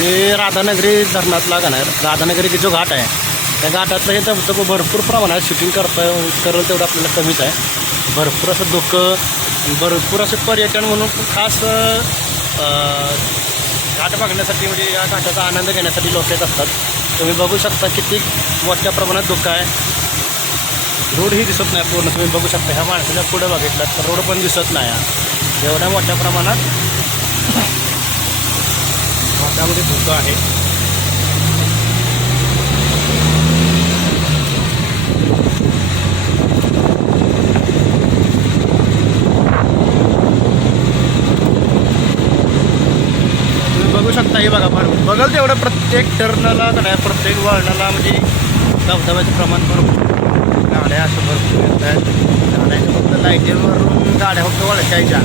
हे राधानगरी धरणातला का नाही राधानगरी जो घाट आहे त्या घाटातलं हे धबधबं भरपूर प्रमाणात शूटिंग करेल तेवढं आपल्याला कमीच आहे. भरपूर असं धुकं भरपूर असं पर्यटन म्हणून खास घाट बघण्यासाठी म्हणजे या घाटाचा आनंद घेण्यासाठी लोक येत असतात. तुम्ही बघू शकता किती मोठ्या प्रमाणात धुकं आहे. रोडही दिसत नाही पूर्ण. तुम्ही बघू शकता ह्या माणसाच्या पुढे बघितलं तर रोड पण दिसत नाही. एवढ्या मोठ्या प्रमाणात घाटामध्ये धुकं आहे. तुम्ही बघू शकता हे बघा बघाल तेवढं प्रत्येक टर्नला का नाही प्रत्येक वळणाला म्हणजे धबधब्याचं प्रमाण भरपूर. गाड्या असं भरपूर येत आहेत. गाड्याच्या फक्त लाईटीवरून गाड्या फक्त वळखायच्या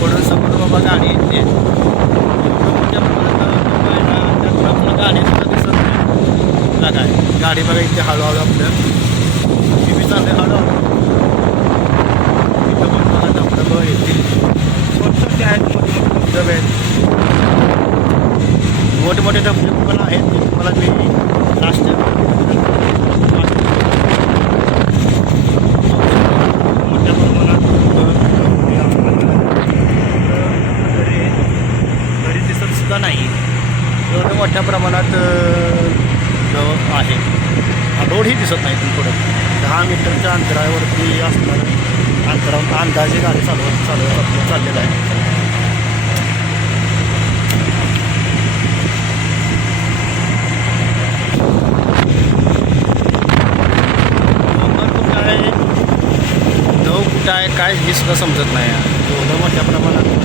पुढून समोर बाबा गाडी येते. त्यात गाडी सुद्धा दिसत नाही. काय गाडी बघा इथे हळूहळू आपल्या टी व्ही चालले हळूहळू इथं पण बघा धबधबं येतील. छोटे आहेत धबधबे आहेत. मोठे मोठे धबधबे पण आहेत ते तुम्हाला मी लास्ट मोठ्या प्रमाणात घरी दिसत सुद्धा नाही. एवढं मोठ्या प्रमाणात आहे. रोडही दिसत नाही इथून पुढं 10 मीटरच्या अंतरावरती असणार अंतरावर अंदाजे गाडी चाललेलं आहे. कुठं आहे काय हे सुद्धा समजत नाही. एवढं मोठ्या प्रमाणात